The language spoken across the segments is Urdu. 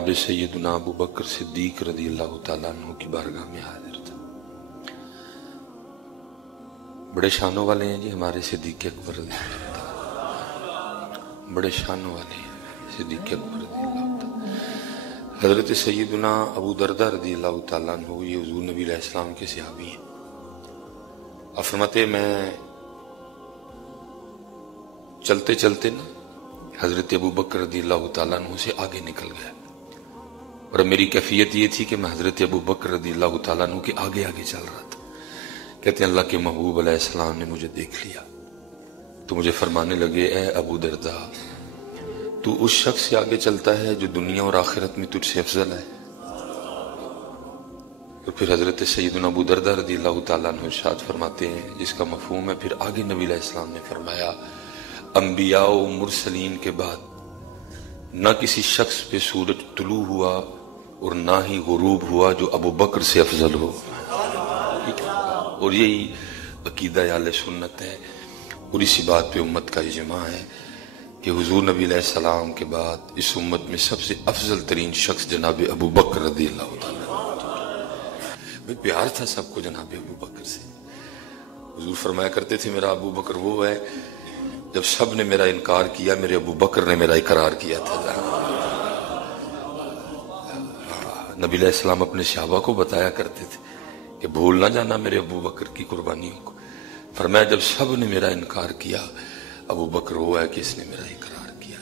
جناب سیدنا ابو بکر صدیق رضی اللہ تعالیٰ عنہ کی بارگاہ میں حاضر تھا۔ بڑے شانوں والے ہیں جی ہمارے صدیق اکبر رضی اللہ تعالیٰ، بڑے شانوں والے ہیں صدیق اکبر رضی اللہ تعالیٰ۔ حضرت سیدنا ابو دردہ رضی اللہ تعالیٰ عنہ یہ حضور نبی علیہ السلام کے صحابی ہیں۔ آپ فرماتے میں چلتے چلتے نا حضرت ابو بکر رضی اللہ تعالیٰ عنہ سے آگے نکل گیا، اور میری کیفیت یہ تھی کہ میں حضرت ابو بکر رضی اللہ تعالیٰ عنہ کے آگے آگے چل رہا تھا۔ کہتے ہیں اللہ کے محبوب علیہ السلام نے مجھے دیکھ لیا تو مجھے فرمانے لگے، اے ابو دردہ تو اس شخص سے آگے چلتا ہے جو دنیا اور آخرت میں تجھ سے افضل ہے۔ اور پھر حضرت سیدنا ابو دردہ رضی اللہ تعالیٰ عنہ ارشاد فرماتے ہیں، جس کا مفہوم ہے پھر آگے نبی علیہ السلام نے فرمایا، انبیاء و مرسلین کے بعد نہ کسی شخص پہ سورج طلوع ہوا اور نہ ہی غروب ہوا جو ابو بکر سے افضل ہو۔ اور یہی عقیدہ اہل سنت ہے، اور اسی بات پہ امت کا اجماع ہے کہ حضور نبی علیہ السلام کے بعد اس امت میں سب سے افضل ترین شخص جناب ابو بکر رضی اللہ تعالیٰ۔ پیار تھا سب کو جناب ابو بکر سے۔ حضور فرمایا کرتے تھے میرا ابو بکر وہ ہے جب سب نے میرا انکار کیا میرے ابو بکر نے میرا اقرار کیا تھا۔ نبی علیہ السلام اپنے صحابہ کو بتایا کرتے تھے کہ بھول نہ جانا میرے ابو بکر کی قربانیوں کو۔ فرمایا جب سب نے میرا انکار کیا ابو بکر ہوا ہے کہ اس نے میرا اقرار کیا۔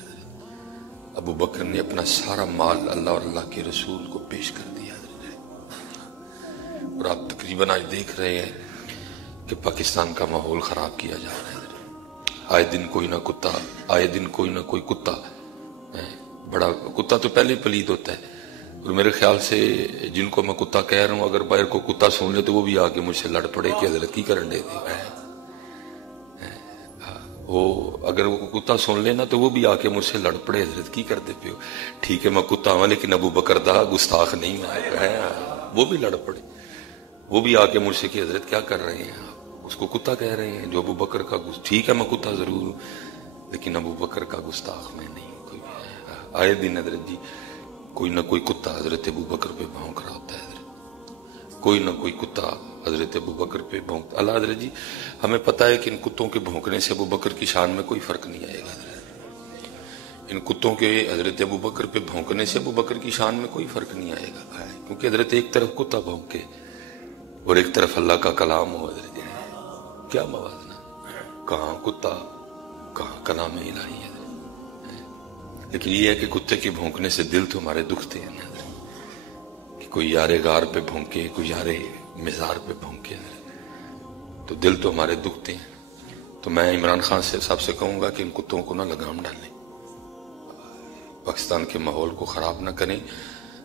ابو بکر نے اپنا سارا مال اللہ اور اللہ کے رسول کو پیش کر دیا۔ اور آپ تقریباً آج دیکھ رہے ہیں کہ پاکستان کا ماحول خراب کیا جا رہا ہے۔ آئے دن کوئی نہ کتا، آئے دن کوئی نہ کوئی کتا، بڑا کتا تو پہلے پلید ہوتا ہے، اور میرے خیال سے جن کو میں کتا کہہ رہا ہوں اگر باہر کو کتا سن لے تو وہ بھی آگے مجھ سے لڑ پڑے کہ حضرت کی کرن دے دے۔ وہ اگر وہ کتا سن لینا تو وہ بھی آ کے مجھ سے لڑ پڑے، حضرت کی کر دے پہ ہو۔ ٹھیک ہے میں کتا ہوں لیکن ابو بکر دا گستاخ نہیں ہے، وہ بھی لڑ پڑے، وہ بھی آ کے مجھ سے کہ حضرت کیا کر رہے ہیں، اس کو کتا کہہ رہے ہیں جو ابو بکر کا ٹھیک ہے میں کتا ضرور ہوں لیکن ابو بکر کا گستاخ میں نہیں ہوں۔ کوئی آئے دن حضرت جی کوئی نہ کوئی کتا حضرت ابو بکر پہ بھونک رہا ہوتا ہے، حضرت کوئی نہ کوئی کتا حضرت ابو بکر پہ بھونکتا۔ اللہ حضرت جی ہمیں پتہ ہے کہ ان کتوں کے بھونکنے سے ابو بکر کی شان میں کوئی فرق نہیں آئے گا۔ ان کتوں کے حضرت ابو بکر پہ بھونکنے سے ابو بکر کی شان میں کوئی فرق نہیں آئے گا، کیونکہ حضرت ایک طرف کتا بھونکے اور ایک طرف اللہ کا کلام ہو۔ حضرت کیا موازنہ، کہاں کتا کہاں کلام الہی ہے۔ لیکن یہ ہے کہ کتے کے بھونکنے سے دل تو ہمارے دکھتے ہیں کہ کوئی یار غار پہ بھونکے، کوئی یار مزار پہ بھونکے، تو دل تو ہمارے دکھتے ہیں۔ تو میں عمران خان صاحب سے کہوں گا کہ ان کتوں کو نہ لگام ڈالیں، پاکستان کے ماحول کو خراب نہ کریں۔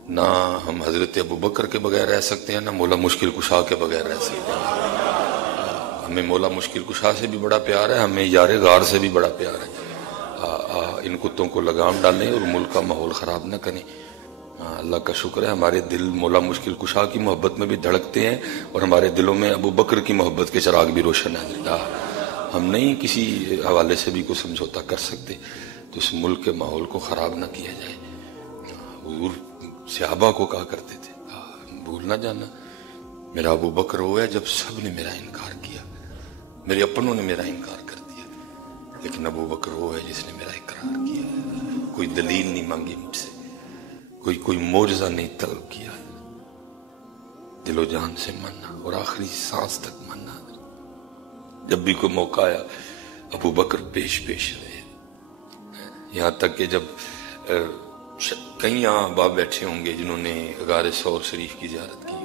نہ ہم حضرت ابو بکر کے بغیر رہ سکتے ہیں، نہ مولا مشکل کشا کے بغیر رہ سکتے ہیں۔ ہمیں مولا مشکل کشا سے بھی بڑا پیار ہے، ہمیں یار غار سے بھی بڑا پیار ہے۔ ان کتوں کو لگام ڈالیں اور ملک کا ماحول خراب نہ کریں۔ اللہ کا شکر ہے ہمارے دل مولا مشکل کشا کی محبت میں بھی دھڑکتے ہیں، اور ہمارے دلوں میں ابو بکر کی محبت کے چراغ بھی روشن ہے۔ ہم نہیں کسی حوالے سے بھی کوئی سمجھوتا کر سکتے، تو اس ملک کے ماحول کو خراب نہ کیا جائے۔ حضور صحابہ کو کہا کرتے تھے بھول نہ جانا میرا ابو بکر ہوا ہے جب سب نے میرا انکار کیا، میرے اپنوں نے میرا انکار کر دیا، لیکن ابو بکر وہ ہے جس نے میرا اقرار کیا۔ کوئی دلیل نہیں مانگی مجھ سے، کوئی معجزہ نہیں طلب کیا، دل و جان سے ماننا اور آخری سانس تک ماننا۔ جب بھی کوئی موقع آیا ابو بکر پیش رہے، یہاں تک کہ جب کئی یہاں باپ بیٹھے ہوں گے جنہوں نے غار ثور شریف کی زیارت کی۔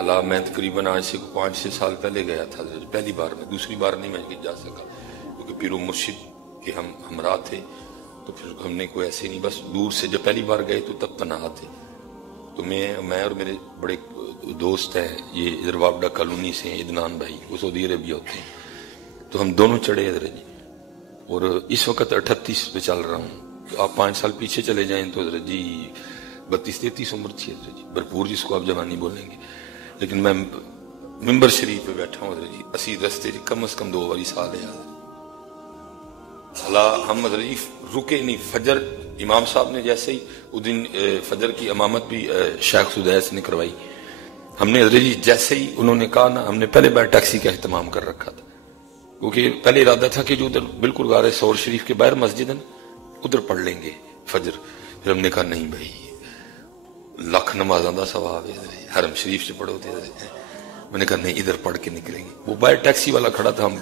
اللہ میں تقریباً آج سے 5-6 سال پہلے گیا تھا، پہلی بار میں، دوسری بار نہیں میں جا سکا کیونکہ پیر و مرشد کے ہم ہمراہ تھے، تو پھر ہم نے کوئی ایسے نہیں، بس دور سے جب پہلی بار گئے تو تب پناہ تھے۔ تو میں اور میرے بڑے دوست ہیں یہ ادھر وابڈا کالونی سے ہیں، عدنان بھائی، وہ سعودی عربیہ ہوتے ہیں، تو ہم دونوں چڑھے حضرت جی، اور اس وقت 38 پہ چل رہا ہوں، تو آپ 5 سال پیچھے چلے جائیں تو حضرت جی 32-33 عمر تھی حضرت جی، بھرپور جس کو آپ جوانی بولیں گے۔ لیکن میں ممبر شریف پہ بیٹھا ہوں حضرت جی، اسی رستے کم از کم 2 باری سال ہے حضرت، ہم حضرت رکے نہیں. فجر امام صاحب نے جیسے ہی اس دن فجر کی امامت بھی شیخ سدیس نے کروائی. ہم نے حضرت جی جیسے ہی انہوں نے کہا نا، ہم نے پہلے بار ٹیکسی کا اہتمام کر رکھا تھا، کیونکہ پہلے ارادہ تھا کہ جو ادھر بالکل غار ثور شریف کے باہر مسجد ہے نا، ادھر پڑھ لیں گے فجر. پھر ہم نے کہا نہیں بھائی، لاکھ نمازاں دا ثواب ہے، حرم شریف سے پڑھو تھے. میں نے کہا نہیں، ادھر پڑھ کے نکلیں گے. وہ باہر ٹیکسی والا کھڑا تھا، ہم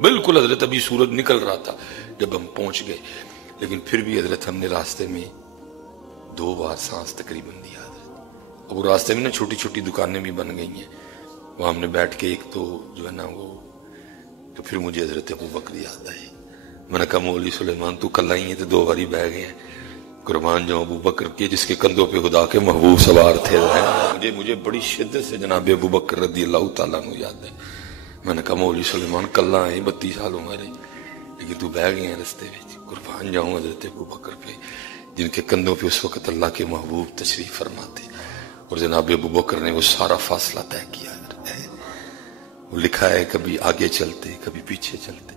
بالکل حضرت ابھی سورج نکل رہا تھا جب ہم پہنچ گئے، لیکن پھر بھی حضرت ہم نے راستے میں 2 بار سانس تقریباً دیا حضرت. اب وہ راستے میں نا چھوٹی چھوٹی دکانیں بھی بن گئی ہیں، وہ ہم نے بیٹھ کے ایک تو جو ہے نا وہ، تو پھر مجھے حضرت ابو بکر یاد آئے. میں نے کہا مولوی سلیمان تو کل آئی ہیں تو 2 باری بہ گئے ہیں. قربان جو ابو بکر کے جس کے کندھوں پہ خدا کے محبوب سوار تھے. مجھے بڑی شدت سے جناب ابو بکر رضی اللہ تعالیٰ عنہ یاد ہے. میں نے کہا مولوی سلیمان کل آئے 32 سال ہمارے، لیکن تو بہ گئے ہیں رستے میں. قربان جاؤں حضرت ابو بکر پہ جن کے کندھوں پہ اس وقت اللہ کے محبوب تشریف فرماتے، اور جناب ابو بکر نے وہ سارا فاصلہ طے کیا. وہ لکھا ہے کبھی آگے چلتے کبھی پیچھے چلتے.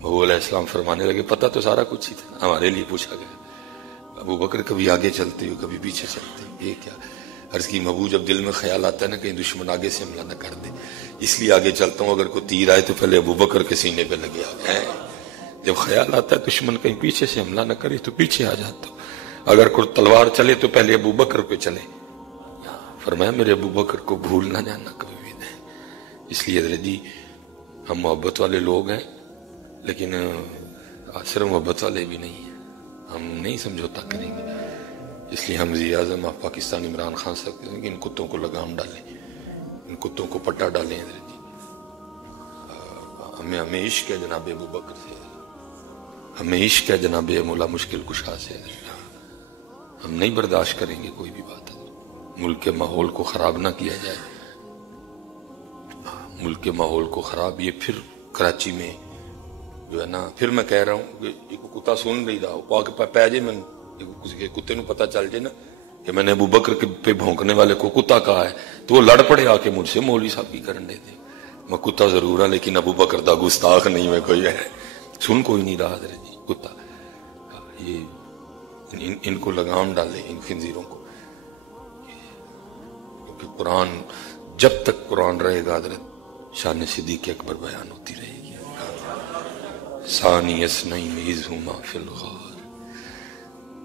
محبوب علیہ السلام فرمانے لگے پتہ تو سارا کچھ ہی تھا، ہمارے لیے پوچھا گیا ابو بکر کبھی آگے چلتے ہو کبھی پیچھے چلتے ہو، یہ کیا؟ عرض کی محبوب جب دل میں خیال آتا ہے نا کہیں دشمن آگے سے حملہ نہ کر دے، اس لیے آگے چلتا ہوں. اگر کوئی تیر آئے تو پہلے ابو بکر کے سینے پہ لگے آگے. جب خیال آتا ہے دشمن کہیں پیچھے سے حملہ نہ کرے تو پیچھے آ جاتا ہوں. اگر کوئی تلوار چلے تو پہلے ابو بکر پہ چلے. فرمایا میرے ابو بکر کو بھول نہ جانا کبھی بھی نہیں. اس لیے حضرت جی ہم محبت والے لوگ ہیں، لیکن صرف محبت والے بھی نہیں ہیں، ہم نہیں سمجھوتا کریں گے. اس لیے ہم وزیر اعظم آف پاکستان عمران خان صاحب کہتے ہیں کہ ان کتوں کو لگام ڈالیں، ان کتوں کو پٹا ڈالیں. حضرت جی ہمیں عشق ہے جناب ابو بکر سے، ہمیں عشق ہے جناب مولا مشکل کشا سے. ہم نہیں برداشت کریں گے کوئی بھی بات. ملک کے ماحول کو خراب نہ کیا جائے، ملک کے ماحول کو خراب. یہ پھر کراچی میں جو ہے نا، پھر میں کہہ رہا ہوں کہ ایک کتا سن نہیں رہا پہ جائے، میں کسی کے کتے نو پتہ چل جائے نا کہ میں نے ابو بکر کے پہ بھونکنے والے کو کتا کہا ہے تو وہ لڑ پڑے آ کے مجھ سے مولوی صاحب کی کرنے دے. میں کتا ضرور ہوں لیکن ابو بکر دا گستاخ نہیں میں کوئی ہے. سن کوئی نہیں رہا حضرت جی کتا. یہ ان کو لگام ڈالے ان خنزیروں کو، کیونکہ قرآن جب تک قرآن رہے گا حضرت شان صدیق اکبر بیان ہوتی رہے گی. ثانی اثنین اذ ہما فی الغار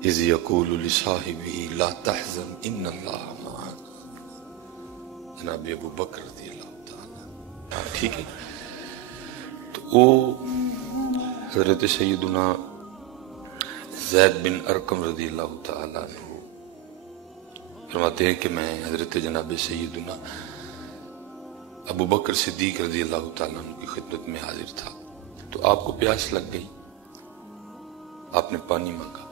اذ یقول لصاحبہ لا تحزن ان اللہ معنا. جناب ابو بکر رضی اللہ تعالیٰ. ٹھیک ہے، تو وہ حضرت سیدنا زید بن ارقم رضی اللہ تعالیٰ عنہ فرماتے ہیں کہ میں حضرت جناب سیدنا ابو بکر صدیق رضی اللہ تعالیٰ عنہ کی خدمت میں حاضر تھا. تو آپ کو پیاس لگ گئی، آپ نے پانی مانگا،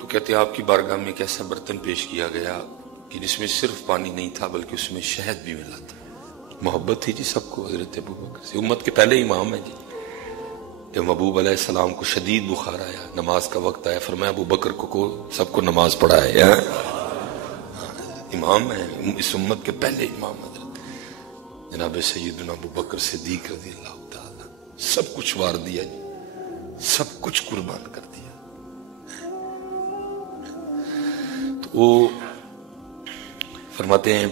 تو کہتے ہیں آپ کی بارگاہ میں ایک ایسا برتن پیش کیا گیا کہ جس میں صرف پانی نہیں تھا بلکہ اس میں شہد بھی ملا تھا. محبت تھی جی سب کو حضرت ابو بکر سے، امت کے پہلے امام ہیں جی. جب محبوب علیہ السلام کو شدید بخار آیا، نماز کا وقت آیا، فرمایا ابو بکر کو سب کو نماز پڑھائے. امام ہیں اس امت کے پہلے امام حضرت جناب سیدنا ابو بکر صدیق رضی اللہ تعالیٰ. سب کچھ وار دیا جی، سب کچھ قربان کر دیا. تو وہ فرماتے ہیں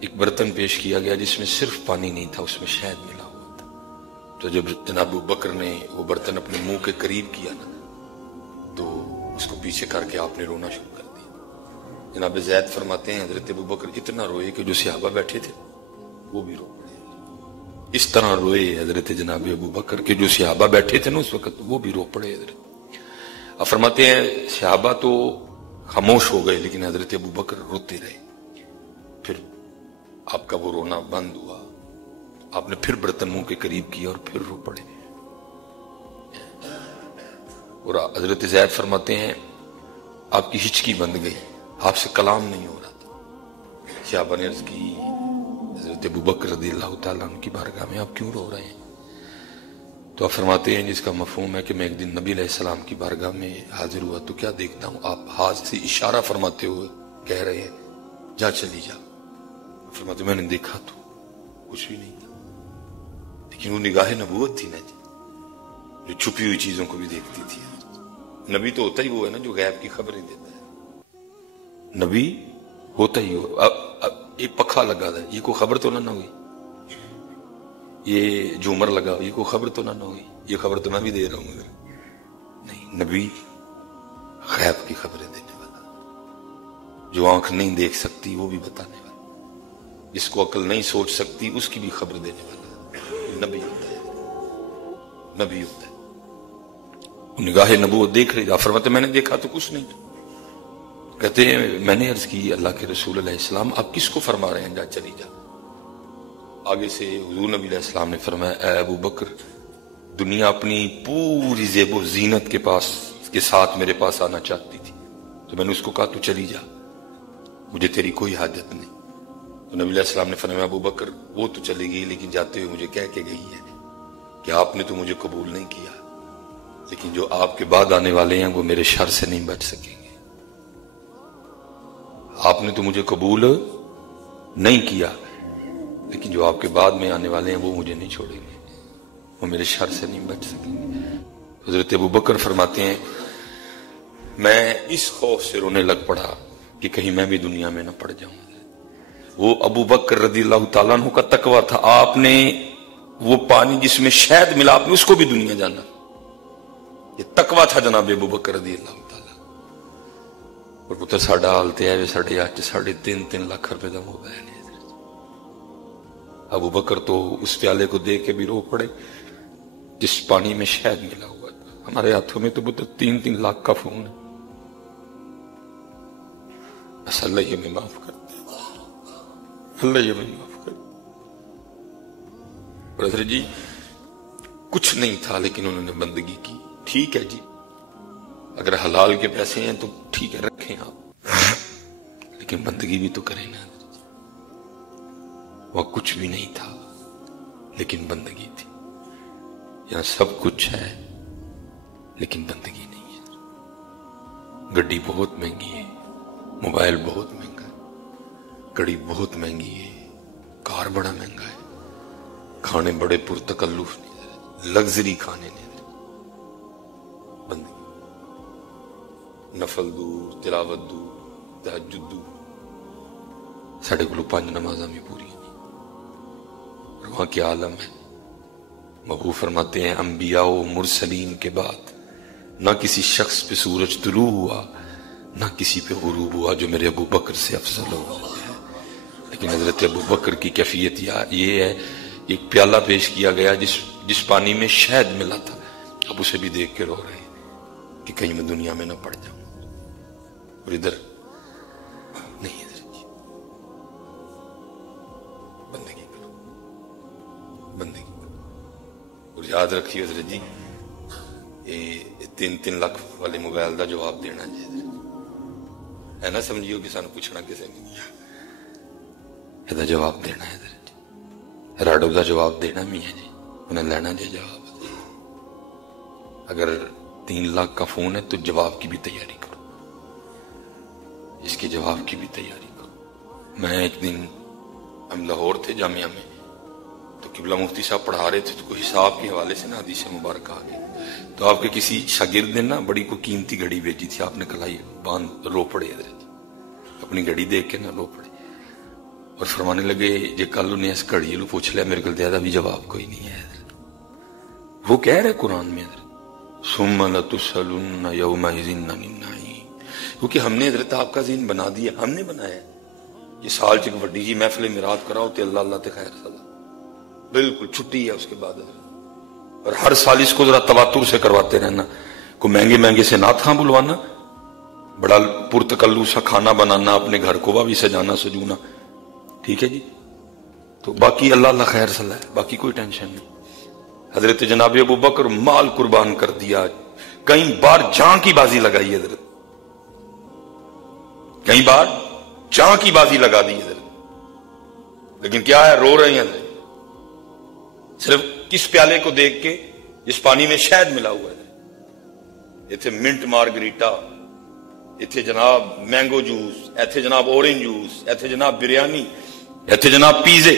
ایک برتن پیش کیا گیا جس میں صرف پانی نہیں تھا، اس میں شہد ملا ہوا تھا. تو جب جناب ابو بکر نے وہ برتن اپنے منہ کے قریب کیا نا تو اس کو پیچھے کر کے آپ نے رونا شروع کر دیا. جناب زید فرماتے ہیں حضرت ابو بکر اتنا روئے کہ جو صحابہ بیٹھے تھے وہ بھی رو پڑے. اس طرح روئے حضرت جناب ابو بکر کے جو صحابہ بیٹھے تھے نا اس وقت وہ بھی رو پڑے حضرت. اب فرماتے ہیں صحابہ تو خاموش ہو گئے لیکن حضرت ابو بکر روتے رہے. پھر آپ کا وہ رونا بند ہوا، آپ نے پھر برتن منہ کے قریب کیا اور پھر رو پڑے. اور حضرت زید فرماتے ہیں آپ کی ہچکی بند گئی، آپ سے کلام نہیں ہو رہا تھا. صحابہ نے عرض کی حضرت ابو بکر رضی اللہ تعالیٰ عنہ کی بارگاہ میں آپ کیوں رو رہے ہیں؟ تو آپ فرماتے ہیں جس کا مفہوم ہے کہ میں ایک دن نبی علیہ السلام کی بارگاہ میں حاضر ہوا تو کیا دیکھتا ہوں آپ ہاتھ سے اشارہ فرماتے ہوئے کہہ رہے ہیں جا چلی جا. فرماتے میں نے دیکھا تو کچھ بھی نہیں تھا، لیکن وہ نگاہ نبوت تھی نا جی. جو چھپی ہوئی چیزوں کو بھی دیکھتی تھی. نبی تو ہوتا ہی وہ ہے نا جو غیب کی خبریں دیتا ہے. نبی ہوتا ہی ہو. اب ایک پکھا لگا تھا، یہ کوئی خبر تو نہ ہوئی. یہ جھومر لگا، یہ کوئی خبر تو نہ ہوئی. یہ خبر تو میں بھی دے رہا ہوں. نہیں، نبی غیب کی خبریں دینے والا، جو آنکھ نہیں دیکھ سکتی وہ بھی بتانے والا، جس کو عقل نہیں سوچ سکتی اس کی بھی خبر دینے والا نبی ہوتا ہے. نبی ہوتا ہے. نگاہ نبوت دیکھ رہی تھا. فرماتے میں نے دیکھا تو کچھ نہیں. کہتے ہیں میں نے عرض کی اللہ کے رسول علیہ السلام آپ کس کو فرما رہے ہیں جا چلی جا. آگے سے حضور نبی علیہ السلام نے فرمایا اے ابو بکر، دنیا اپنی پوری زیب و زینت کے ساتھ میرے پاس آنا چاہتی تھی تو میں نے اس کو کہا تو چلی جا، مجھے تیری کوئی حاجت نہیں. تو نبی علیہ السلام نے فرمایا ابو بکر وہ تو چلی گئی لیکن جاتے ہوئے مجھے کہہ کے گئی ہے کہ آپ نے تو مجھے قبول نہیں کیا، لیکن جو آپ کے بعد آنے والے ہیں وہ میرے شر سے نہیں بچ سکیں گے. آپ نے تو مجھے قبول نہیں کیا، لیکن جو آپ کے بعد میں آنے والے ہیں وہ مجھے نہیں چھوڑیں گے، وہ میرے شر سے نہیں بچ سکیں گے. حضرت ابو بکر فرماتے ہیں میں اس خوف سے رونے لگ پڑا کہ کہیں میں بھی دنیا میں نہ پڑ جاؤں. وہ ابو بکر رضی اللہ تعالیٰ عنہ کا تقویٰ تھا. آپ نے وہ پانی جس میں شہد ملا آپ نے اس کو بھی دنیا جانا. یہ تقویٰ تھا جناب ابو بکر رضی اللہ تعالیٰ. اور پتر ساڈا حال تے ہے ساڈے اج 3.5 لاکھ روپے دا موبائل ہے. ابو بکر تو اس پیالے کو دیکھ کے بھی رو پڑے جس پانی میں شہد ملا ہوا تھا. ہمارے ہاتھوں میں تو پتر 3 لاکھ کا فون ہے. بس اللہ یہ میں معاف کر دے، اللہ یہ میں معاف کر دے. برادر جی کچھ نہیں تھا لیکن انہوں نے بندگی کی. ٹھیک ہے جی، اگر حلال کے پیسے ہیں تو ٹھیک ہے رکھیں آپ، لیکن بندگی بھی تو کریں نا. وہ کچھ بھی نہیں تھا لیکن بندگی تھی. یہاں سب کچھ ہے لیکن بندگی نہیں ہے. گڈی بہت مہنگی ہے، موبائل بہت مہنگا ہے، گڑی بہت مہنگی ہے، کار بڑا مہنگا ہے، کھانے بڑے پرتکلف نہیں، لگژری کھانے نہیں. بندگی نفل دور، تلاوت دور، تہجد دور. ساڑھے کو 5 نمازاں بھی پوری نہیں. اور وہاں کے عالم ہے. محبوب فرماتے ہیں انبیاء و مرسلین کے بعد نہ کسی شخص پہ سورج طلوع ہوا نہ کسی پہ غروب ہوا جو میرے ابو بکر سے افضل ہو. لیکن حضرت ابو بکر کی کیفیت یہ ہے، ایک پیالہ پیش کیا گیا جس پانی میں شہد ملا تھا. اب اسے بھی دیکھ کے رو رہے ہیں کہ کہیں میں دنیا میں نہ پڑ جاؤں. اور ادھر نہیں، ادھر بندگی کرو، بندگی کرو. اور یاد رکھیے حضرت جی یہ 3 لاکھ والے موبائل دا جواب دینا چاہیے. ہے نہ سمجھیو کہ سانو پوچھنا کسے نہیں، یہ جواب دینا ہے. راڈو دا جواب دینا میاں جی، انہیں لینا جی جواب. اگر 3 لاکھ کا فون ہے تو جواب کی بھی تیاری کرو، اس کے جواب کی بھی تیاری کرو. میں ایک دن ہم لاہور تھے جامعہ میں تو قبلہ مفتی صاحب پڑھا رہے تھے تو کوئی حساب کے حوالے سے نا حدیث مبارکہ آ گئی. تو آپ کے کسی شاگرد نے نا بڑی کو قیمتی گھڑی بھیجی تھی. آپ نے کلائی باندھ رو پڑے اپنی گھڑی دیکھ کے نہ رو پڑے اور فرمانے لگے جے کل انہیں اس گھڑی لو پوچھ لیا میرے کو زیادہ بھی جواب کوئی نہیں ہے. وہ کہہ رہے قرآن میں ثم لتسألن یومئذ عن النعیم، کیونکہ ہم نے حضرت آپ کا ذہن بنا دیا، ہم نے بنایا. یہ سال چک وڈی جی محفل میرات کراؤ تے اللہ اللہ تے خیر صدا بالکل چھٹی ہے اس کے بعد. اور ہر سال اس کو ذرا تواتر سے کرواتے رہنا. کو مہنگے مہنگے سے نعت بلوانا، بڑا پرتکلو سا کھانا بنانا، اپنے گھر کو بھی سجانا سجونا. ٹھیک ہے جی، تو باقی اللہ اللہ خیر صلاح ہے، باقی کوئی ٹینشن نہیں. حضرت جناب ابو بکر مال قربان کر دیا، کئی بار جان کی بازی لگائی حضرت، کئی بار جان کی بازی لگا دی حضرت. لیکن کیا ہے، رو رہے ہیں حضرت صرف کس پیالے کو دیکھ کے جس پانی میں شہد ملا ہوا ہے. ایتھے منٹ مارگریٹا، ایتھے جناب مینگو جوس، ایتھے جناب اورنج جوس، ایتھے جناب بریانی، ایتھے جناب پیزے.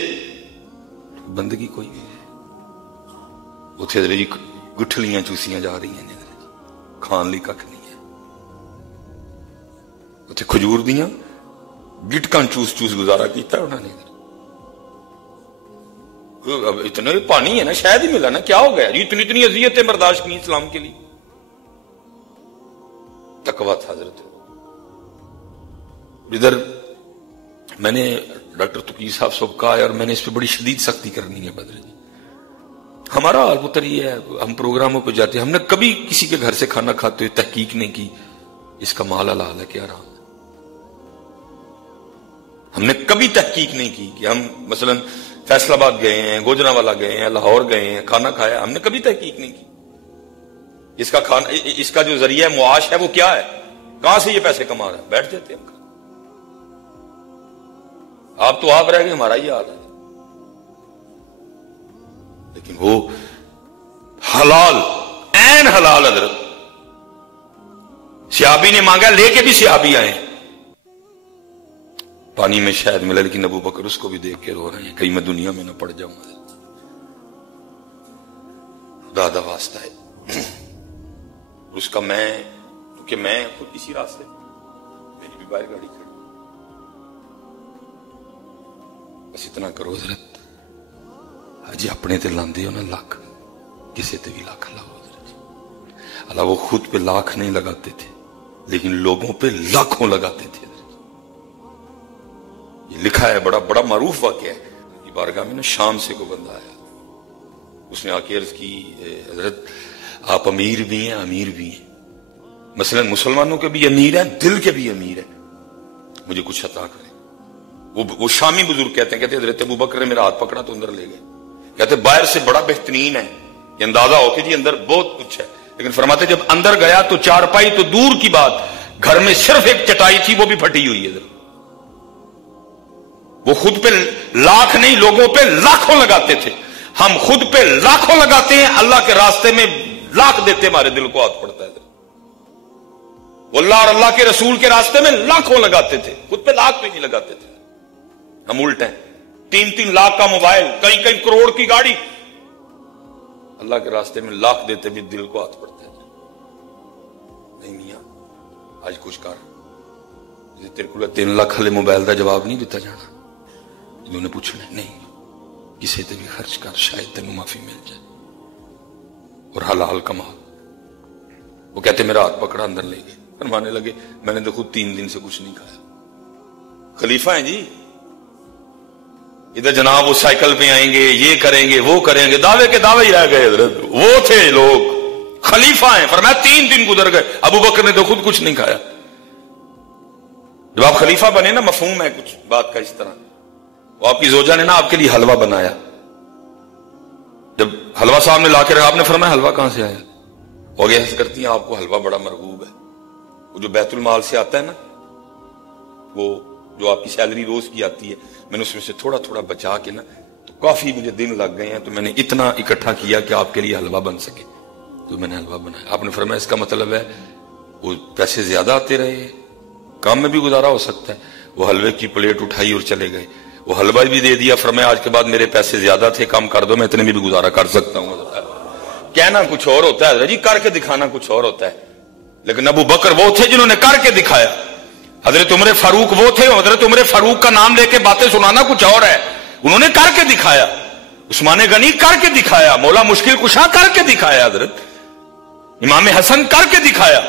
بندگی کوئی نہیں. اتنے حضرت جی گٹھلیاں چوسیاں جا رہی ہیں کھان لی کھ نہیں ہے اتنے کھجور دیاں گٹکاں چوس چوس گزارا کیتا انہوں نے اب اتنا پانی ہے نا شاید ہی ملا نا کیا ہو گیا جی اتنی اذیتیں برداشت کی اسلام کے لیے تقویٰ تھا حضرت ادھر میں نے ڈاکٹر تقی صاحب سب کہا ہے اور میں نے اس پہ بڑی شدید سختی کرنی ہے بدر جی ہمارا حال پتر یہ ہے ہم پروگراموں پہ جاتے ہیں ہم نے کبھی کسی کے گھر سے کھانا کھاتے ہوئے تحقیق نہیں کی اس کا مال حلال ہے کیا حرام ہے ہم نے کبھی تحقیق نہیں کی کہ ہم مثلا فیصل آباد گئے ہیں گوجرانوالا گئے ہیں لاہور گئے ہیں کھانا کھایا ہم نے کبھی تحقیق نہیں کی اس کا کھانا اس کا جو ذریعہ معاش ہے وہ کیا ہے کہاں سے یہ پیسے کما رہے ہیں بیٹھ جاتے ہیں ہم آپ تو آپ رہ گئے ہمارا یہ حال ہے لیکن وہ حلال عین حلال حضرت صحابی نے مانگا لے کے بھی صحابی آئے پانی میں شاید ملا لیکن ابو بکر اس کو بھی دیکھ کے رو رہے ہیں کہیں میں دنیا میں نہ پڑ جاؤں خدا دا واسطہ ہے اس کا میں کیونکہ میں خود اسی راستے میری بھی باہر گاڑی کھڑی بس اتنا کرو حضرت جی اپنے تے لاندے ہو نا لاکھ کسے تے بھی لاکھ لاؤ حضرت اللہ وہ خود پہ لاکھ نہیں لگاتے تھے لیکن لوگوں پہ لاکھوں لگاتے تھے یہ لکھا ہے بڑا بڑا معروف واقعہ ہے یہ بارگاہ میں نا شام سے کو بندہ آیا اس نے آ کے عرض کی حضرت آپ امیر بھی ہیں امیر بھی ہیں مثلا مسلمانوں کے بھی امیر ہیں دل کے بھی امیر ہیں مجھے کچھ عطا کریں وہ شامی بزرگ کہتے ہیں حضرت ابو بکر نے میرا ہاتھ پکڑا تو اندر لے گئے کہتے باہر سے بڑا بہترین ہے یہ اندازہ ہو کہ جی اندر بہت کچھ ہے لیکن فرماتے جب اندر گیا تو چارپائی تو دور کی بات گھر میں صرف ایک چٹائی تھی وہ بھی پھٹی ہوئی ہے وہ خود پہ لاکھ نہیں لوگوں پہ لاکھوں لگاتے تھے ہم خود پہ لاکھوں لگاتے ہیں اللہ کے راستے میں لاکھ دیتے ہمارے دل کو ہاتھ پڑتا ہے وہ اللہ اور اللہ کے رسول کے راستے میں لاکھوں لگاتے تھے خود پہ لاکھ بھی نہیں لگاتے تھے ہم الٹ ہیں 3-3 لاکھ کا موبائل کئی کروڑ کی گاڑی اللہ کے راستے میں لاکھ دیتے بھی دل کو ہاتھ پڑتا ہے نہیں میاں آج کچھ کر تیرے کو 3 لاکھ والے موبائل کا جواب نہیں دیتا جانا انہوں نے پوچھنا نہیں کسی تے بھی خرچ کر شاید تینوں معافی مل جائے اور حلال کما وہ کہتے میرا ہاتھ پکڑا اندر لے گئے فرمانے لگے میں نے تو خود 3 دن سے کچھ نہیں کھایا خلیفہ ہیں جی ادھر جناب وہ سائیکل پہ آئیں گے یہ کریں گے وہ کریں گے دعوے کے دعوے ہی رہ گئے حضرت وہ تھے لوگ خلیفہ ہیں فرمایا 3 دن گزر گئے ابو بکر نے تو خود کچھ نہیں کھایا جب آپ خلیفہ بنے نا مفہوم ہے کچھ بات کا اس طرح وہ آپ کی زوجہ نے نا آپ کے لیے حلوہ بنایا جب حلوہ صاحب نے لا کے رکھا آپ نے فرمایا حلوہ کہاں سے آیا ہو گیا کرتی ہیں آپ کو حلوہ بڑا مرغوب ہے وہ جو بیت المال سے آتا ہے نا وہ جو آپ کی سیلری روز کی آتی ہے میں نے اس میں سے تھوڑا تھوڑا بچا کے نا تو کافی مجھے دن لگ گئے ہیں تو میں نے اتنا اکٹھا کیا کہ آپ کے لیے حلوہ بن سکے تو میں نے حلوہ بنایا آپ نے فرمایا اس کا مطلب ہے وہ پیسے زیادہ آتے رہے کام میں بھی گزارا ہو سکتا ہے وہ حلوے کی پلیٹ اٹھائی اور چلے گئے وہ حلوہ بھی دے دیا فرمایا آج کے بعد میرے پیسے زیادہ تھے کم کر دو میں اتنے میں بھی گزارا کر سکتا ہوں کہنا کچھ اور ہوتا ہے جی کر کے دکھانا کچھ اور ہوتا ہے لیکن ابو بکر وہ تھے جنہوں نے کر کے دکھایا حضرت عمر فاروق وہ تھے حضرت عمر فاروق کا نام لے کے باتیں سنانا کچھ اور ہے انہوں نے کر کے دکھایا عثمان غنی کر کے دکھایا مولا مشکل کشا کر کے دکھایا حضرت امام حسن کر کے دکھایا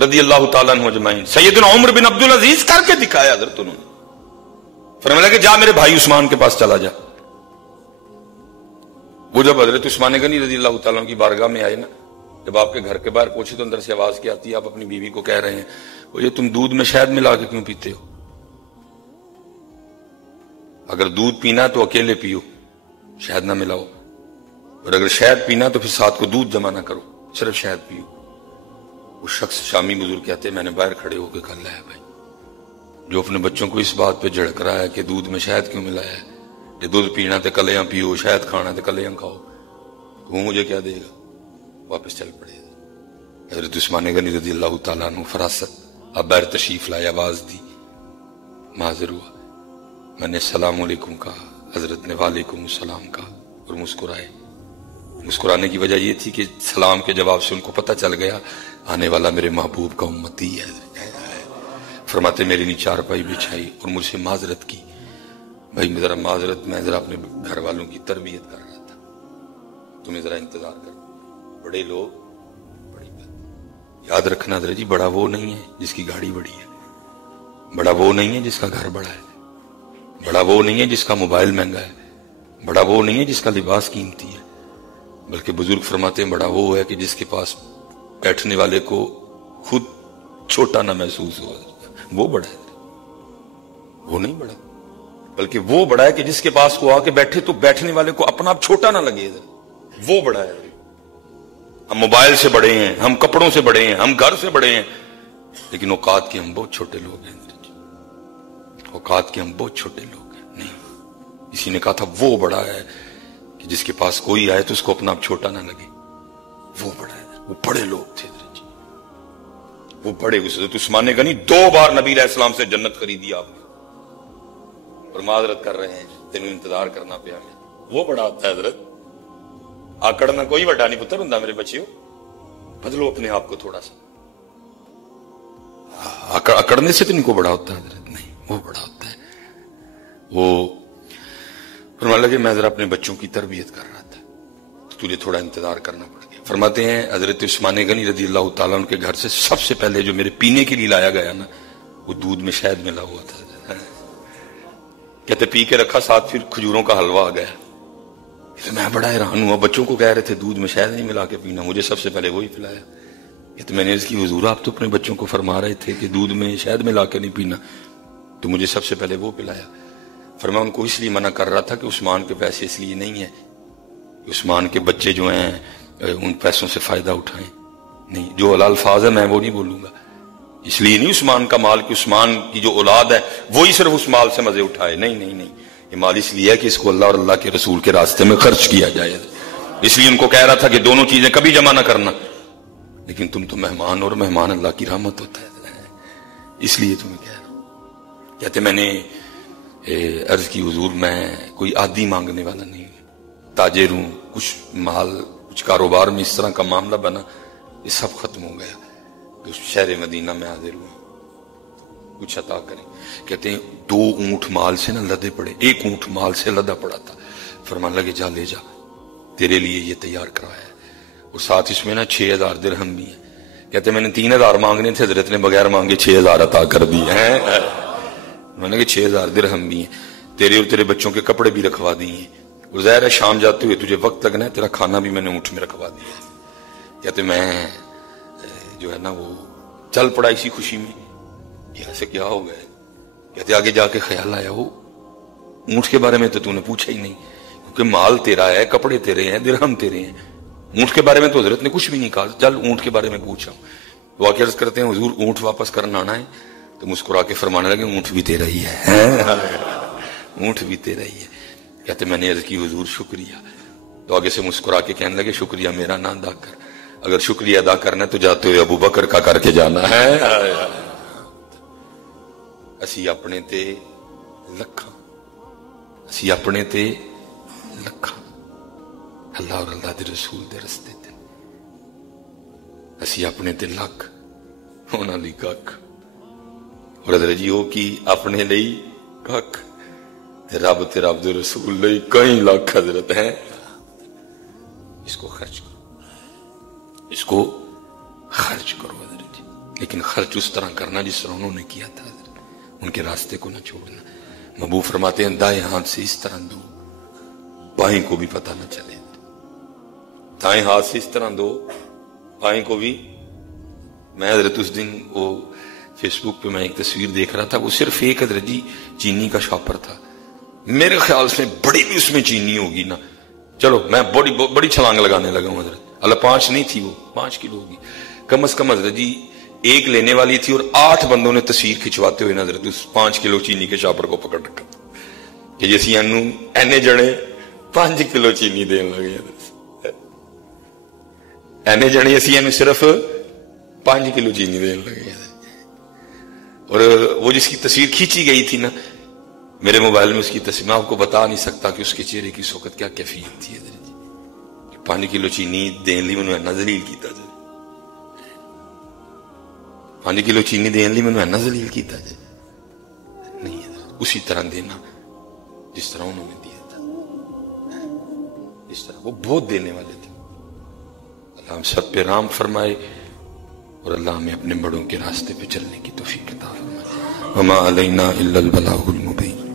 رضی اللہ تعالیٰ عنہ اجمعین سیدنا عمر بن عبد العزیز کر کے دکھایا حضرت انہوں نے فرمایا لگا کہ جا میرے بھائی عثمان کے پاس چلا جا وہ جب حضرت عثمان غنی رضی اللہ تعالیٰ عنہ کی بارگاہ میں آئے نا جب آپ کے گھر کے باہر پہنچے تو اندر سے آواز کیا آتی ہے آپ اپنی بیوی کو کہہ رہے ہیں وہ یہ تم دودھ میں شہد ملا کے کیوں پیتے ہو اگر دودھ پینا تو اکیلے پیو شہد نہ ملاؤ اور اگر شہد پینا تو پھر ساتھ کو دودھ جمع نہ کرو صرف شہد پیو وہ شخص شامی بزرگ کہتے ہیں میں نے باہر کھڑے ہو کے کہا ہے بھائی جو اپنے بچوں کو اس بات پہ جھڑک رہا ہے کہ دودھ میں شہد کیوں ملایا ہے کہ دودھ پینا تو کلیاں پیو شہد کھانا تو کلیاں کھاؤ وہ مجھے کیا دے گا واپس چل پڑے گا حضرت عثمان غنی رضی اللہ تعالیٰ عنہ فراست اب باہر تشریف لائے آواز دی معذر ہوا میں نے السلام علیکم کہا حضرت نے وعلیکم السلام کہا اور مسکرائے مسکرانے کی وجہ یہ تھی کہ سلام کے جواب سے ان کو پتہ چل گیا آنے والا میرے محبوب کا امتی ہے. فرماتے میری نے چارپائی بچھائی اور مجھ سے معذرت کی. بھائی ذرا معذرت، میں ذرا اپنے گھر والوں کی تربیت کر رہا تھا، تمہیں ذرا انتظار کر. بڑے لوگ بڑی بات یاد رکھنا ذرا جی، بڑا وہ نہیں ہے جس کی گاڑی بڑی ہے، بڑا وہ نہیں ہے جس کا گھر بڑا ہے، بڑا وہ نہیں ہے جس کا موبائل مہنگا ہے، بڑا وہ نہیں ہے جس کا لباس قیمتی ہے، بلکہ بزرگ فرماتے ہیں بڑا وہ ہے کہ جس کے پاس بیٹھنے والے کو خود چھوٹا نہ محسوس ہو. وہ بڑا ہے، وہ نہیں بڑا، بلکہ وہ بڑا ہے کہ جس کے پاس کو آ کے بیٹھے تو بیٹھنے والے کو اپنا آپ چھوٹا نہ لگے. وہ بڑا ہے. ہم موبائل سے بڑے ہیں، ہم کپڑوں سے بڑے ہیں، ہم گھر سے بڑے ہیں، لیکن اوقات کے ہم بہت چھوٹے لوگ ہیں. اوقات کے ہم بہت چھوٹے لوگ ہیں. نہیں، اسی نے کہا تھا وہ بڑا ہے کہ جس کے پاس کوئی آئے تو اس کو اپنا آپ چھوٹا نہ لگے. وہ بڑا ہے. وہ بڑے لوگ تھے، وہ بڑے. حضرت عثمان غنی 2 بار نبی علیہ السلام سے جنت خریدی آپ نے، اور معذرت کر رہے ہیں تینوں انتظار کرنا پیا. وہ بڑا ہوتا ہے حضرت. آکڑنا کوئی بڑا نہیں پتر ہوں میرے بچیو، بدلو اپنے آپ کو تھوڑا سا. اکڑنے سے تو نہیں کو بڑا ہوتا ہے حضرت، نہیں، وہ بڑا ہوتا ہے. وہ فرمانے لگے میں ذرا اپنے بچوں کی تربیت کر رہا تھا، تجھے تھوڑا انتظار کرنا پڑ گیا. فرماتے ہیں حضرت عثمان غنی رضی اللہ تعالیٰ ان کے گھر سے سب سے پہلے جو میرے پینے کے لیے لایا گیا نا، وہ دودھ میں شہد ملا ہوا تھا. کہتے پی کے رکھا، ساتھ پھر کھجوروں کا حلوہ آ گیا. میں بڑا حیران ہوا، بچوں کو کہہ رہے تھے دودھ میں شہد نہیں ملا کے پینا، مجھے سب سے پہلے وہی پلایا. تو میں نے اس کی حضور آپ تو اپنے بچوں کو فرما رہے تھے کہ دودھ میں شہد ملا کے نہیں پینا، تو مجھے سب سے پہلے وہ پلایا. فرمایا ان کو اس لیے منع کر رہا تھا کہ عثمان کے پیسے اس لیے نہیں ہیں عثمان کے بچے جو ہیں ان پیسوں سے فائدہ اٹھائیں. نہیں، جو حلال الفاظ ہے میں وہ نہیں بولوں گا. اس لیے نہیں عثمان کا مال کہ عثمان کی جو اولاد ہے وہی صرف اس مال سے مزے اٹھائے. نہیں نہیں نہیں، یہ مال اس لیے ہے کہ اس کو اللہ اور اللہ کے رسول کے راستے میں خرچ کیا جائے. اس لیے ان کو کہہ رہا تھا کہ دونوں چیزیں کبھی جمع نہ کرنا. لیکن تم تو مہمان، اور مہمان اللہ کی رحمت ہوتا ہے، اس لیے تمہیں کہہ رہا ہوں. کہتے میں نے عرض کی حضور میں کوئی عادی مانگنے والا نہیں ہوں، تاجر ہوں. کچھ مال، کچھ کاروبار میں اس طرح کا معاملہ بنا، یہ سب ختم ہو گیا. تو شہر مدینہ میں حاضر ہوں، کچھ عطا کریں. کہتے ہیں 2 اونٹ مال سے نہ لدے پڑے، 1 اونٹ مال سے لدا پڑا تھا. فرمان لگے جا لے جا، تیرے لیے یہ تیار کرایا ہے. اور ساتھ اس میں نا 6000 درہم بھی ہیں. کہتے میں نے 3000 مانگنے تھے، حضرت نے بغیر مانگے 6000 عطا کر دیے ہیں. میں نے کہا 6000 درہم بھی ہیں، تیرے اور تیرے بچوں کے کپڑے بھی رکھوا دیے ہیں. اور ظاہر ہے شام جاتے ہوئے تجھے وقت لگنا ہے، تیرا کھانا بھی میں نے اونٹ میں رکھوا دیا ہے. کہتے میں جو ہے نا وہ چل پڑا اسی خوشی میں. ایسے کیا ہو گئے؟ کہتے آگے جا کے خیال آیا وہ اونٹ کے بارے میں تو نے پوچھا ہی نہیں، کیونکہ مال تیرا ہے، کپڑے تیرے ہیں، درہم تیرے ہیں. اونٹ کے بارے میں تو حضرت نے کچھ بھی نہیں کہا. چل اونٹ کے بارے میں پوچھا. واقعہ عرض کرتے ہیں حضور اونٹ واپس کرنا آنا ہے تو مسکرا کے فرمانے لگے اونٹ بھی تیرا ہی ہے، اونٹ بھی تیرا ہی ہے. کہتے میں نے عرض کی حضور شکریہ. تو آگے سے مسکرا کے کہنے لگے شکریہ میرا نہ ادا کر، اگر شکریہ ادا کرنا ہے تو جاتے ہوئے ابو بکر کا کر کے جانا ہے. اسی اپنے تے لکھاں، اسی اپنے تے لکھاں، اللہ اور اللہ دے رسول دے رستے تے. اسی اپنے تے لکھ، ہونا لی کھ. اور حضرت جی وہ کی اپنے لئی کھ، رب تے رب دے رسول لئی کئی لاکھ حضرت ہیں. اس کو خرچ کرو، اس کو خرچ کرو حضرت جی، لیکن خرچ اس طرح کرنا جس طرح انہوں نے کیا تھا حضرت. ان کے راستے کو نہ چھوڑنا. محبوب فرماتے ہیں دائیں ہاتھ سے اس طرح دو بائیں کو بھی پتہ نہ چلے، دائیں ہاتھ سے اس طرح دو بائیں کو بھی. میں حضرت اس دن وہ فیس بک پہ میں ایک تصویر دیکھ رہا تھا، وہ صرف ایک حضرت جی چینی کا شاپر تھا. میرے خیال سے بڑی بھی اس میں چینی ہوگی نا، چلو میں بڑی چھلانگ لگانے لگا ہوں حضرت. اللہ 5 نہیں تھی، وہ 5 کلو ہوگی کم از کم حضرت جی. ایک لینے والی تھی اور 8 بندوں نے تصویر کھچواتے ہوئے حضرت اس 5 کلو چینی کے شاپر کو پکڑ رکھا کہ جیسی انو اینے جڑے 5 کلو چینی دین لگے. اینے جڑے اسی انو صرف 5 کلو چینی دین لگے. اور وہ جس کی تصویر کھینچی گئی تھی نا میرے موبائل میں، اس کی تصویر میں آپ کو بتا نہیں سکتا کہ اس کے چہرے کی اس وقت کیا کیفیت تھی. 5 کلو چینی دین لی مینوں اینا ذلیل کیتا جائے، 5 کلو چینی دین لی مینوں اینا ذلیل کیتا جائے، نہیں ہے، اسی طرح دینا جس طرح انہوں نے دیا تھا، اس طرح وہ بہت دینے والے تھے۔ اللہ ہم سب پہ رحم فرمائے اور اللہ ہمیں اپنے بڑوں کے راستے پہ چلنے کی توفیق عطا فرمائے۔ وما علینا الا البلاغ المبین۔